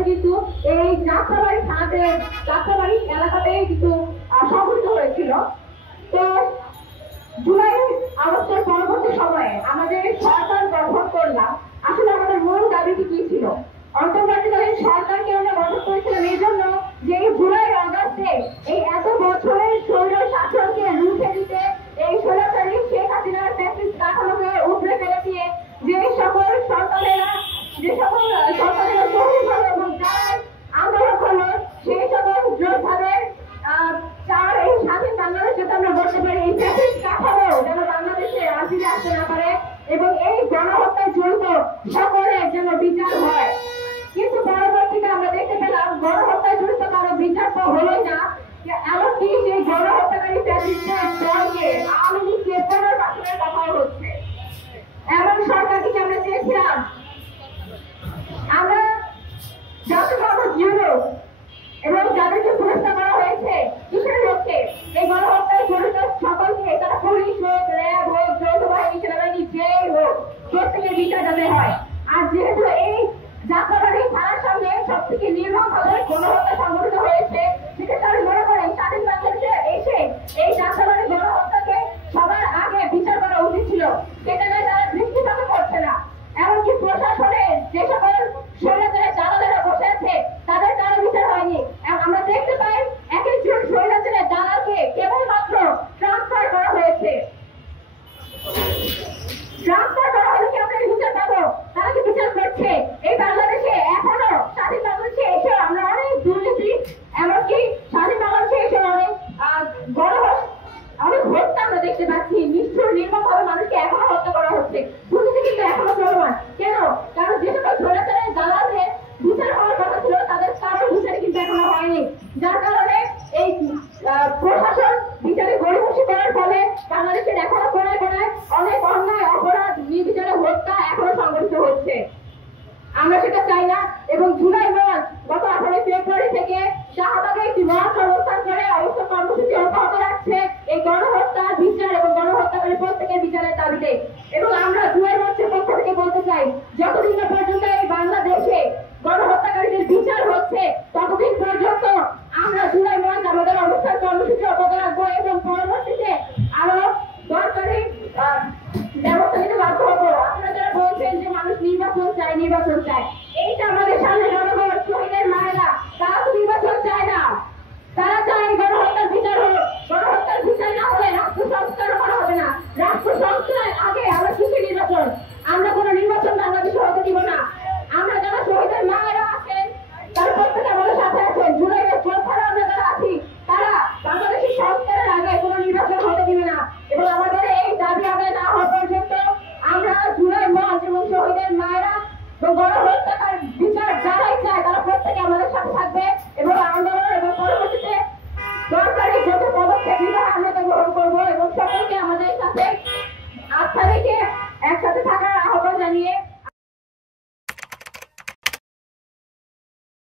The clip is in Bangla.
সাথে কিন্তু এই যাত্রাবাড়ি থানাতে যাত্রাবাড়ি এলাকাতে কিন্তু সংঘটিত হয়েছিল। তো জুলাই আগস্টের পরবর্তী সময়ে আমাদের সরকার গঠন করলাম, আসলে আমাদের মূল দাবিটি কি ছিল? অন্তর্বর্তীকালীন সরকারকে আমরা গঠন করেছিলাম এই জন্য যে জুলাই আগস্টে এই এত বছরের স্বৈর শাসনকে রুখে দিতে, এই স্বৈরাচারী শেখ হাসিনার ফ্যাসিস্ট কাঠামোকে উপড়ে ফেলে দিয়ে যে সকল সরকারেরা শহীদ হলো এবং যারা আন্দোলন করলো সেই সকল যোদ্ধাদের চার এই স্বাধীন বাংলাদেশ যাতে আমরা বলতে পারি এই ফ্যাসিস্ট কাঠামো যেন বাংলাদেশে আর ফিরে আসতে না পারে এবং এই গণহত্যায় জড়িত সকলের যেন বিচার হয়। কিন্তু পরবর্তীতে আমরা দেখতে পেলাম গণহত্যায় জড়িত কারো বিচার তো হলোই না, এমনকি সেই গণহত্যাকারী ফ্যাসিস্টের দলকে আওয়ামী লীগকে পুনর্বাসনের কথাও হচ্ছে। এমন সরকারকে আমরা চেয়েছিলাম। আমরা যতটুকু ইউরোপ এবং যাদেরকে পুরস্কার করা হয়েছে কিসের লক্ষ্যে? এই গণহত্যায় জড়িত সকলকে, তারা পুলিশ হোক, র্যাব হোক, যৌথ বাহিনী, সেনাবাহিনী, যেই হোক, প্রত্যেকের বিচার যাতে হয়। আর যেহেতু এই যাত্রাবাড়ি থানার সামনে সব থেকে নির্মমভাবে গণহত্যা সংঘটিত হয়েছে, সেক্ষেত্রে আমি মনে করি স্বাধীন বাংলাদেশে এসে এই যাত্রাবাড়ি গণহত্যাকে সবার আগে বিচার করা উচিত ছিল। সেখানে তারা দৃষ্টিপাত করছে না। এমনকি প্রশাসনের যে সকল স্বৈরাচারের দালালেরা বসে আছে তাদের কারো বিচার হয়নি। আমরা দেখতে পাই এক একজন স্বৈরাচারের দালালকে কেবলমাত্র ট্রান্সফার করা হয়েছে। ট্রান্সফার করা হলে কি আমরা বিচার পাবো? তারা কি বিচার করছে? এই বাংলাদেশে এখনো স্বাধীন বাংলাদেশে এসে আমরা অনেক দুর্নীতি, এমনকি স্বাধীন বাংলাদেশে এসে অনেক হত্যা আমরা দেখতে পাচ্ছি। নিষ্ঠুর নির্মমভাবে মানুষকে এখনো হত্যা করা হচ্ছে। দুর্নীতি কিন্তু এখনো চলমান। কেন? কারণ যে সকল স্বৈরাচারের দালালদের বিচার হওয়ার কথা ছিল তাদের কারো বিচার কিন্তু এখনো হয়নি, যার কারণে এই প্রশাসন বিচারে গড়িমসি করার ফলে বাংলাদেশের এখনো কোনায় কোনায় অনেক অন্যায় অপরাধ নির্বিচারে হত্যা এখনো সংঘটিত হচ্ছে। আমরা সেটা চাই না এবং জুলাই মাস গত 18 ফেব্রুয়ারি থেকে শাহবাগে একটি মার্চ অবস্থান করে অবস্থান কর্মসূচি অব্যাহত রাখছে এই গণহত্যার বিচার এবং গণহত্যাকারী প্রত্যেকের বিচারের দাবিতে। এবং আমরা জুলাই মাসের পক্ষ থেকে বলতে চাই, যতদিন না পর্যন্ত এই বাংলাদেশে গণহত্যাকারীদের বিচার হচ্ছে ততদিন পর্যন্ত আমরা জুলাই মাস আমাদের অবস্থান কর্মসূচি অব্যাহত রাখবো এবং পরবর্তীতে আরো দরকারি ব্যবস্থা নিতে বাধ্য হবো। আপনারা যারা বলছেন যে মানুষ নির্বাচন চায়, এইটা আমাদের সামনে জনগণ, শহীদের মায়েরা, তারা তো নির্বাচন চায় না। তারা চায় গণহত্যার বিচার হোক। গণহত্যার বিচার না হলে রাষ্ট্র সংস্কার করা হবে না। রাষ্ট্র সংস্কারের আগে আমরা কিসের নির্বাচন? আমরা কোনো নির্বাচন বাংলাদেশে হতে দিব না।